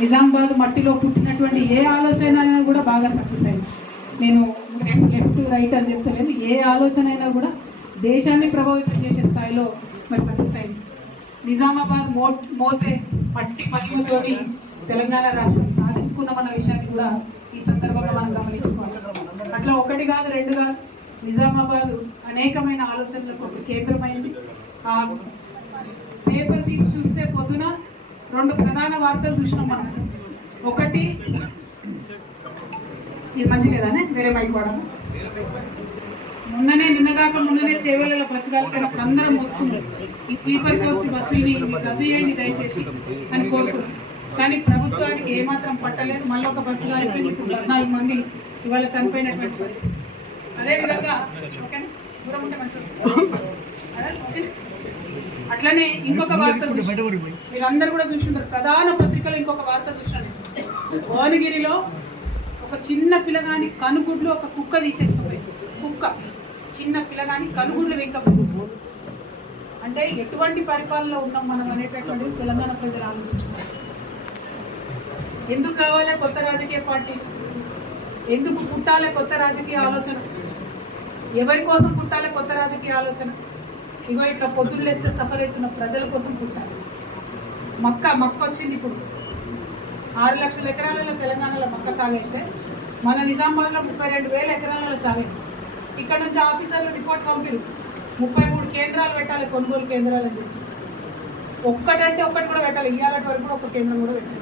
నిజామాబాద్ మట్టిలో పుట్టినటువంటి ఏ ఆలోచన అయినా కూడా బాగా సక్సెస్ అయింది. నేను లెఫ్ట్ రైట్ అని చెప్తలేను, ఏ ఆలోచన అయినా కూడా దేశాన్ని ప్రభావితం చేసే స్థాయిలో మరి సక్సెస్ అయింది. నిజామాబాద్ మోతే మట్టి మహిమతోని తెలంగాణ రాష్ట్రం సాధించుకున్నామన్న విషయాన్ని కూడా ఈ సందర్భంగా మనం గమనించుకోవాలి. అట్లా ఒకటి కాదు రెండు కాదు, నిజామాబాద్ అనేకమైన ఆలోచనలకు ఒక కేంద్రమైంది. ఆ పేపర్ తీసి చూస్తే పొద్దున రెండు ప్రధాన వార్తలు చూసినాం మనం. ఒకటి ఇది మంచి లేదానే వేరే మైక్ వాడాము. నిన్నగాక మొన్ననే చేవేళ్ళ బస్సు కాల్సినప్పుడు అందరం వస్తుంది ఈ స్లీపర్ కోచ్ బస్సుని రద్దు చేయండి దయచేసి అని కోరుకుంటున్నాం. కానీ ప్రభుత్వానికి ఏమాత్రం పట్టలేదు. మళ్ళీ ఒక బస్సు కాలిపోయింది. ఇప్పుడు 14 మంది ఇవాళ చనిపోయినటువంటి పరిస్థితి. అదేవిధంగా అట్లనే ఇంకొక వార్త మీరందరూ కూడా చూస్తున్నారు, ప్రధాన పత్రికలో ఇంకొక వార్త చూసాను. భువనగిరిలో ఒక చిన్న పిల్లగాని కనుగుడ్లు ఒక కుక్క తీసేసుకుపోయింది. కుక్క చిన్న పిల్లగాని కనుగుడ్లు వెంకపోతుంది. అంటే ఎటువంటి పరిపాలనలో ఉన్నాం మనం అనేటటువంటి తెలంగాణ ప్రజలు ఆలోచించుకోవాలి. ఎందుకు కావాలి కొత్త రాజకీయ పార్టీ? ఎందుకు పుట్టాలి కొత్త రాజకీయ ఆలోచన? ఎవరి కోసం పుట్టాలి కొత్త రాజకీయ ఆలోచన? ఇగో ఇట్లా పొద్దున్న లేస్తే సఫర్ అవుతున్న ప్రజల కోసం పుట్టాలి. మక్క వచ్చింది. ఇప్పుడు 6 లక్షల ఎకరాలలో తెలంగాణలో మక్క సాగైతే మన నిజామాబాద్లో 32,000 ఎకరాలలో సాగైంది. ఇక్కడ నుంచి ఆఫీసర్లు రిపోర్ట్ పంపిరు 33 కేంద్రాలు పెట్టాలి, కొనుగోలు కేంద్రాలు అని చెప్పి. ఒక్కటంటే ఒక్కటి కూడా పెట్టాలి. ఇవాళ వరకు కూడా ఒక్క కేంద్రం కూడా పెట్టాలి.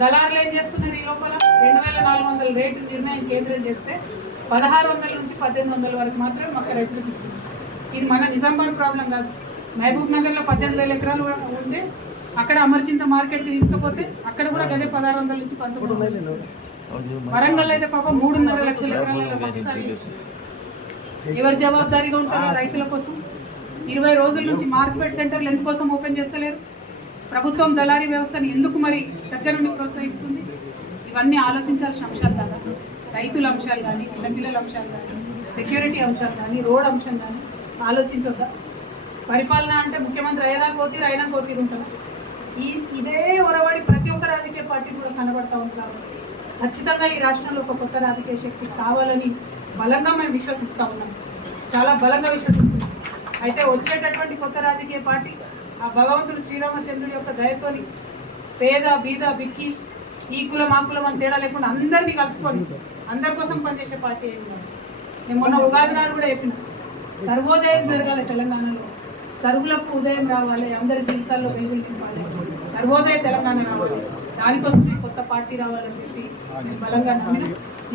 దళారులు ఏం చేస్తున్నారు? ఈ లోపల 2,400 రేటు నిర్ణయం కేంద్రం చేస్తే 1,600 నుంచి 1,800 వరకు మాత్రమే మక్క రైతులకు ఇస్తుంది. ఇది మన నిజామాబాద్ ప్రాబ్లం కాదు. మహబూబ్ నగర్లో 18,000 ఎకరాలు ఉంటే అక్కడ అమర్చింత మార్కెట్కి తీసుకపోతే అక్కడ కూడా గదే 1,600 నుంచి 1,900. వరంగల్ అయితే పాపం 3.5 లక్షల ఎకరాలలో మక్కసాగి. ఎవరు జవాబుదారీగా ఉంటారు రైతుల కోసం? 20 రోజుల నుంచి మార్కెట్ సెంటర్లు ఎందుకోసం ఓపెన్ చేస్తలేరు? ప్రభుత్వం దళారీ వ్యవస్థను ఎందుకు మరి దగ్గరుండి ప్రోత్సహిస్తుంది? ఇవన్నీ ఆలోచించాల్సిన అంశాలు కదా. రైతుల అంశాలు కానీ, చిన్నపిల్లల అంశాలు కానీ, సెక్యూరిటీ అంశాలు కానీ, రోడ్ అంశం కానీ ఆలోచించొద్దా? పరిపాలన అంటే ముఖ్యమంత్రి అయ్యేదా కోతీరు అయినా కోతీరు ఉంటుందా? ఇదే ఒరవడి ప్రతి ఒక్క రాజకీయ పార్టీ కూడా కనబడతా ఉంది. కాబట్టి ఖచ్చితంగా ఈ రాష్ట్రంలో ఒక కొత్త రాజకీయ శక్తి కావాలని బలంగా మేము విశ్వసిస్తూ ఉన్నాం, చాలా బలంగా విశ్వసిస్తున్నాం. అయితే వచ్చేటటువంటి కొత్త రాజకీయ పార్టీ ఆ భగవంతుడు శ్రీరామచంద్రుడి యొక్క దయతోని పేద బీద బిక్కి ఈ కులం ఆ కులం అని తేడా లేకుండా అందరినీ కలుపుకొని అందరి కోసం పనిచేసే పార్టీ ఏమి కాదు. నేను మొన్న ఉగాది నాడు కూడా చెప్పిన, సర్వోదయం జరగాలి తెలంగాణలో, సర్వులకు ఉదయం రావాలి, అందరి జీవితాల్లో వెలుగులు తింపాలి, సర్వోదయ తెలంగాణ రావాలి, దానికోసమే కొత్త పార్టీ రావాలని చెప్పి నేను బలంగా నమ్మిన.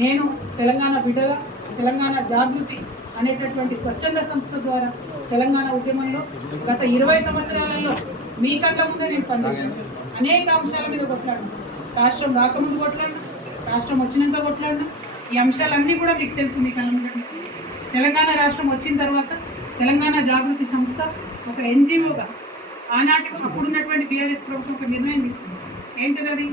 నేను తెలంగాణ బిడ్డగా తెలంగాణ జాగృతి అనేటటువంటి స్వచ్ఛంద సంస్థ ద్వారా తెలంగాణ ఉద్యమంలో గత 20 సంవత్సరాలలో మీ కళ్ళ ముందే నేను పనిచేసాను. అనేక అంశాల మీద కొట్లాడినా, రాష్ట్రం రాకముందు కొట్లాడినా, రాష్ట్రం వచ్చినాక కొట్లాడినా. ఈ అంశాలన్నీ కూడా మీకు తెలుసు. మీ కళ్ళ ముందు తెలంగాణ రాష్ట్రం వచ్చిన తర్వాత తెలంగాణ జాగృతి సంస్థ ఒక ఎన్జిఓగా ఆనాటి అప్పుడున్నటువంటి బీఆర్ఎస్ ప్రభుత్వం ఒక నిర్ణయం తీసుకుంది. ఏంటది?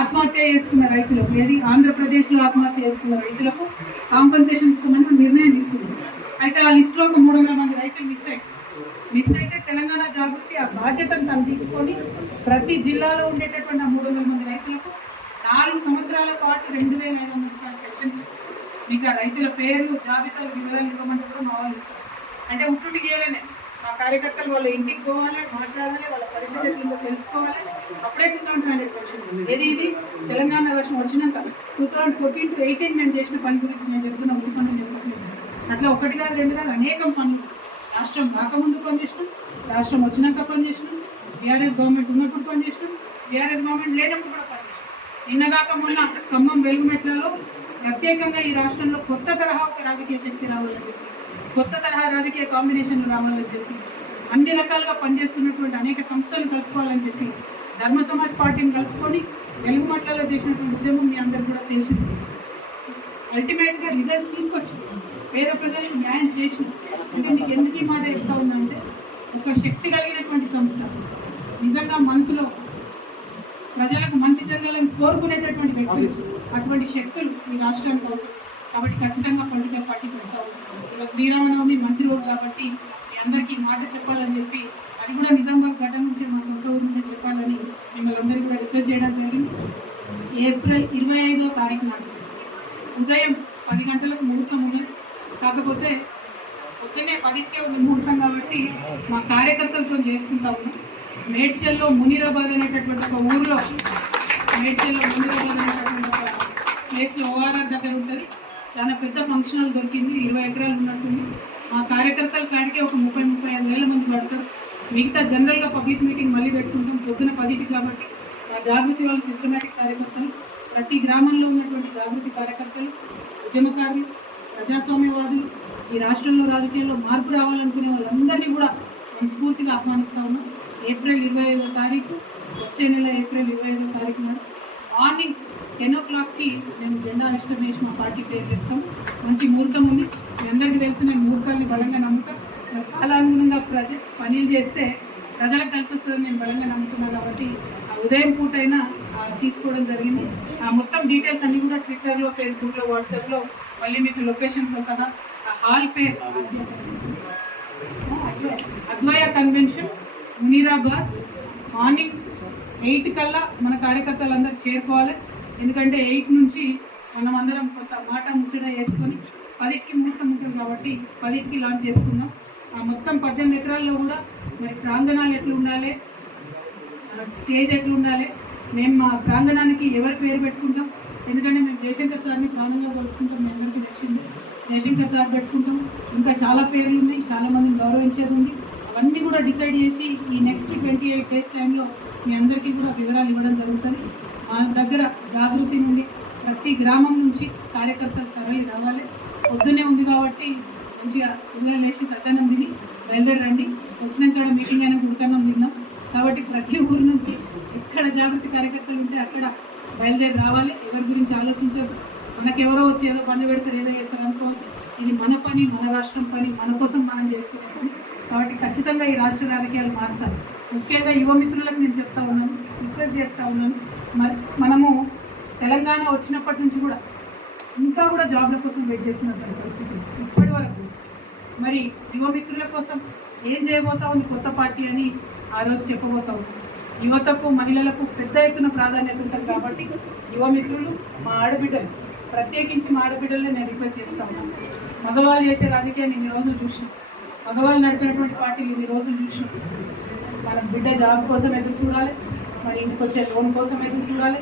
ఆత్మహత్య చేసుకున్న రైతులకు, ఏది ఆంధ్రప్రదేశ్లో ఆత్మహత్య చేసుకున్న రైతులకు కాంపన్సేషన్ ఇస్తామని నిర్ణయం తీసుకుంది. అయితే ఆ లిస్టులో ఒక 300 మంది రైతులు మిస్ అయితే తెలంగాణ జాగృతి ఆ బాధ్యతను తను తీసుకొని ప్రతి జిల్లాలో ఉండేటటువంటి ఆ 300 మంది రైతులకు 4 సంవత్సరాల పాటు 2,500 రూపాయలు పెన్షన్ ఇస్తారు. మీకు ఆ రైతుల పేర్లు జాబితాలు వివరాలు ఇవ్వమని కూడా మా వాళ్ళు ఇస్తారు. అంటే ఉట్టుటి గేలనే ఆ కార్యకర్తలు వాళ్ళ ఇంటికి పోవాలి, మాట్లాడాలి, వాళ్ళ పరిస్థితి ఎట్లుందో తెలుసుకోవాలి. అప్పుడే 2000 పెన్షన్. ఇది తెలంగాణ రాష్ట్రం వచ్చినాక 2014 to 18 మేము చేసిన పని గురించి నేను చెప్తున్నాం. ఈ పనులు చెప్తున్నాను. అట్లా ఒకటి కాదు రెండు కాదు అనేకం పనులు. రాష్ట్రం రాకముందు పనిచేసినాం, రాష్ట్రం వచ్చినాక పనిచేసినాం, బీఆర్ఎస్ గవర్నమెంట్ ఉన్నప్పుడు పనిచేసినాం, బీఆర్ఎస్ గవర్నమెంట్ లేనప్పుడు కూడా పనిచేసినాం. నిన్నగాక మొన్న ఖమ్మం వెలుగుమెట్లలో ప్రత్యేకంగా ఈ రాష్ట్రంలో కొత్త తరహా ఒక రాజకీయ శక్తి రావాలని చెప్పి, కొత్త తరహా రాజకీయ కాంబినేషన్లు రావాలని చెప్పి, అన్ని రకాలుగా పనిచేస్తున్నటువంటి అనేక సంస్థలు కలుపుకోవాలని చెప్పి ధర్మ సమాజ్ పార్టీని కలుపుకొని వెలుగుమట్లలో చేసినటువంటి ఉద్యమం మీ అందరూ కూడా తెలిసింది. అల్టిమేట్గా రిజల్ట్ తీసుకొచ్చింది, పేద ప్రజలకు న్యాయం చేసింది. అంటే మీకు ఎందుకు ఈ మాట చెప్తా ఉన్నా అంటే, ఒక శక్తి కలిగినటువంటి సంస్థ, నిజంగా మనసులో ప్రజలకు మంచి జరగాలని కోరుకునేటటువంటి వ్యక్తులు, అటువంటి శక్తులు ఈ రాష్ట్రానికి అవసరం. కాబట్టి ఖచ్చితంగా పొలిటికల్ పార్టీ పెడతా ఉన్నాం. ఇలా శ్రీరామనవమి మంచి రోజు కాబట్టి మీ అందరికీ మాట చెప్పాలని చెప్పి ఆ అది కూడా నిజామాబాద్ గడ్డ నుంచి మా సొంత ఊరు నుండి చెప్పాలని మిమ్మల్ని అందరికీ కూడా రిక్వెస్ట్ చేయడం జరిగింది. ఏప్రిల్ 25వ తారీఖు నాడు ఉదయం 10 గంటలకు ముహూర్తం ఉన్నది. కాకపోతే పొద్దున్నే 10కే ఉంది ముహూర్తం కాబట్టి మా కార్యకర్తలతో చేసుకుంటా ఉన్నాం. మేడ్చల్లో మునీరాబాద్ అనేటటువంటి ఒక ఊరిలో ప్లేస్లో ఓఆర్ఆర్ దగ్గర ఉంటుంది. చాలా పెద్ద ఫంక్షన్ హాల్ దొరికింది, 20 ఎకరాలు ఉన్నట్టుంది. మా కార్యకర్తల కాడికే ఒక 30-35 వేల మంది పడతారు. మిగతా జనరల్గా పబ్లిక్ మీటింగ్ మళ్ళీ పెట్టుకుంటాం పొద్దున 10కి. కాబట్టి ఆ జాగృతి వాళ్ళ సిస్టమేటిక్ కార్యకర్తలు, ప్రతి గ్రామంలో ఉన్నటువంటి జాగృతి కార్యకర్తలు, ఉద్యమకారులు, ప్రజాస్వామ్యవాదులు, ఈ రాష్ట్రంలో రాజకీయాల్లో మార్పు రావాలనుకునే వాళ్ళందరినీ కూడా మనస్ఫూర్తిగా ఆహ్వానిస్తూ ఉన్నాం. ఏప్రిల్ 25వ తారీఖు, వచ్చే నెల ఏప్రిల్ 25వ తారీఖు నాడు మార్నింగ్ 10 o'clockకి మేము జెండా ఆవిష్కరణ చేసి మా పార్టీ పేరు చెప్తాం. మంచి ముహూర్తం ఉంది. మీ అందరికీ తెలుసు, నేను ముహూర్తాన్ని బలంగా నమ్ముతాను. కాలానుగుణంగా పనులు చేస్తే ప్రజలకు కలిసి వస్తుందని నేను బలంగా నమ్ముతున్నాను. కాబట్టి ఆ ఉదయం పూటైనా తీసుకోవడం జరిగింది. ఆ మొత్తం డీటెయిల్స్ అన్నీ కూడా ట్విట్టర్లో, ఫేస్బుక్లో, వాట్సాప్లో మళ్ళీ మీకు లొకేషన్తో సహా ఆ హాల్ పేరు అద్వయ కన్వెన్షన్ మునీరాబాద్. మార్నింగ్ 8 కల్లా మన కార్యకర్తలందరూ చేరుకోవాలి. ఎందుకంటే 8 నుంచి మనం అందరం కొత్త మాట ముచ్చట వేసుకొని 10కి ముహూర్తం ఉంటుంది కాబట్టి 10కి లాంచ్ చేసుకుందాం. ఆ మొత్తం 18 ఎకరాల్లో కూడా మరి ప్రాంగణాలు ఎట్లా ఉండాలి, స్టేజ్ ఎట్లా ఉండాలి, మేము మా ప్రాంగణానికి ఎవరి పేరు పెట్టుకుంటాం. ఎందుకంటే మేము జయశంకర్ సార్ని ప్రాణంగా కొలుసుకుంటాం. మీ అందరికీ తెలిసింది, జయశంకర్ సార్ పెట్టుకుంటాం. ఇంకా చాలా పేర్లు ఉన్నాయి, చాలామందిని గౌరవించేది ఉంది. అవన్నీ కూడా డిసైడ్ చేసి ఈ నెక్స్ట్ 28 days టైంలో మీ అందరికీ కూడా వివరాలు ఇవ్వడం జరుగుతుంది. మా దగ్గర జాగృతి నుండి ప్రతి గ్రామం నుంచి కార్యకర్తలు తరలి రావాలి. పొద్దున్నే ఉంది కాబట్టి మంచిగా ఉదయం లేచి సత్యానం తిని బయలుదేరండి. వచ్చినాక మీటింగ్ అయినా గుడికన్నం తిన్నాం. కాబట్టి ప్రతి ఊరు నుంచి ఎక్కడ జాగృతి కార్యకర్తలు ఉంటే అక్కడ బయలుదేరి రావాలి. ఎవరి గురించి ఆలోచించదు. మనకెవరో వచ్చి ఏదో పని పెడతారు, ఏదో చేస్తారు అనుకోవద్దు. ఇది మన పని, మన రాష్ట్రం పని, మన కోసం మనం చేసుకునే పని. కాబట్టి ఖచ్చితంగా ఈ రాష్ట్ర రాజకీయాలు మార్చాలి. ముఖ్యంగా యువ మిత్రులకు నేను చెప్తా ఉన్నాను, రిక్వెస్ట్ చేస్తూ ఉన్నాను. మనము తెలంగాణ వచ్చినప్పటి నుంచి కూడా ఇంకా కూడా జాబ్ల కోసం వెయిట్ చేస్తున్నటువంటి పరిస్థితి ఇప్పటి వరకు. మరి యువ మిత్రుల కోసం ఏం చేయబోతా ఉంది కొత్త పార్టీ అని ఆ రోజు చెప్పబోతా ఉంది. యువతకు, మహిళలకు పెద్ద ఎత్తున ప్రాధాన్యత ఉంటుంది కాబట్టి యువ మిత్రులు, మా ఆడబిడ్డలు, ప్రత్యేకించి మా ఆడబిడ్డలే నేను రిక్వెస్ట్ చేస్తా ఉన్నాను. మగవాళ్ళు చేసే రాజకీయాన్ని ఇన్ని రోజులు చూసినాం, మగవాళ్ళు నడిపినటువంటి పార్టీలు ఇన్ని రోజులు చూసినాం. మనం బిడ్డ జాబ్ కోసం ఎదురు చూడాలి, మరి ఇంటికి వచ్చే లోన్ కోసం ఎదురు చూడాలి,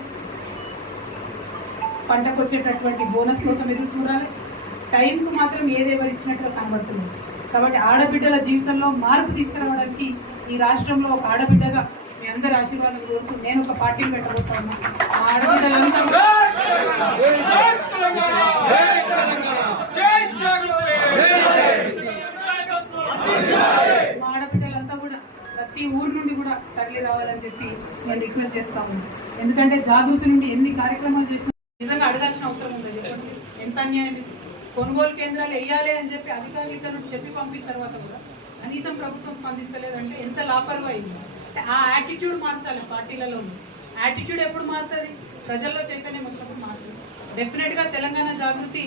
పంటకు వచ్చేటటువంటి బోనస్ కోసం ఎదురు చూడాలి. టైంకు మాత్రం ఏదేవరు ఇచ్చినట్టుగా కనబడుతుంది. కాబట్టి ఆడబిడ్డల జీవితంలో మార్పు తీసుకురావడానికి ఈ రాష్ట్రంలో ఒక ఆడబిడ్డగా మీ అందరి ఆశీర్వాదం కోరుతూ నేను ఒక పార్టీని పెట్టబోతా ఉన్నాను. మా ఆడబిడ్డలంతా కూడా ప్రతి ఊరు నుండి కూడా తరలి రావాలని చెప్పి నేను రిక్వెస్ట్ చేస్తా ఉన్నాను. ఎందుకంటే జాగృతి నుండి ఎన్ని కార్యక్రమాలు చేసినా నిజంగా అడగాల్సిన అవసరం ఉంది. ఎంత అన్యాయం! కొనుగోలు కేంద్రాలు వేయాలి అని చెప్పి అధికారులు ఇతరులు చెప్పి పంపిన తర్వాత కూడా కనీసం ప్రభుత్వం స్పందిస్తలేదంటే ఎంత లాపర్వాయి! ఆ యాటిట్యూడ్ మార్చాలి. పార్టీలలో యాటిట్యూడ్ ఎప్పుడు మారుతుంది? ప్రజల్లో చైతన్యం వచ్చినప్పుడు మారుతుంది. డెఫినెట్గా తెలంగాణ జాగృతి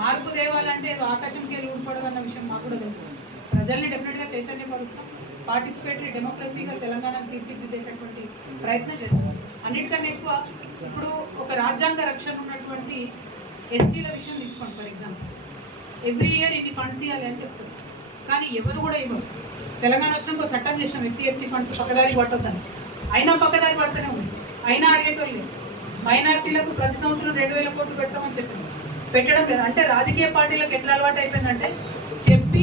మార్పు తేవాలంటే ఆకాశంకి వెళ్ళి ఊడిపడదన్న విషయం మాకు కూడా తెలుసు. ప్రజల్ని డెఫినెట్గా చైతన్యపరుస్తాం. పార్టిసిపేటరీ డెమోక్రసీగా తెలంగాణను తీర్చిదిద్దేటటువంటి ప్రయత్నం చేస్తాం. అన్నిటికన్నా ఎక్కువ ఇప్పుడు ఒక రాజ్యాంగ రక్షణ ఉన్నటువంటి ఎస్టీల విషయం తీసుకోండి. ఫర్ ఎగ్జాంపుల్, ఎవ్రీ ఇయర్ ఇన్ని ఫండ్స్ ఇవ్వాలి అని చెప్తారు, కానీ ఎవరు కూడా ఇవ్వరు. తెలంగాణ వచ్చినప్పుడు చట్టం చేసినాం ఎస్సీ ఎస్టీ ఫండ్స్ పక్కదారి పట్టొద్దని. అయినా పక్కదారి పడుతూనే ఉంది. అయినా అడిగేటోళ్ళు లేదు. మైనారిటీలకు ప్రతి సంవత్సరం 2,000 కోట్లు పెడతామని చెప్పింది, పెట్టడం లేదు. అంటే రాజకీయ పార్టీలకు ఎట్లా అలవాటు అయిపోయిందంటే చెప్పి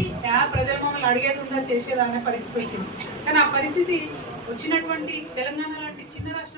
ప్రజల మమ్మల్ని అడిగేది ఉందా చేసేదా అనే పరిస్థితి వచ్చింది. కానీ ఆ పరిస్థితి వచ్చినటువంటి తెలంగాణ లాంటి చిన్న రాష్ట్రం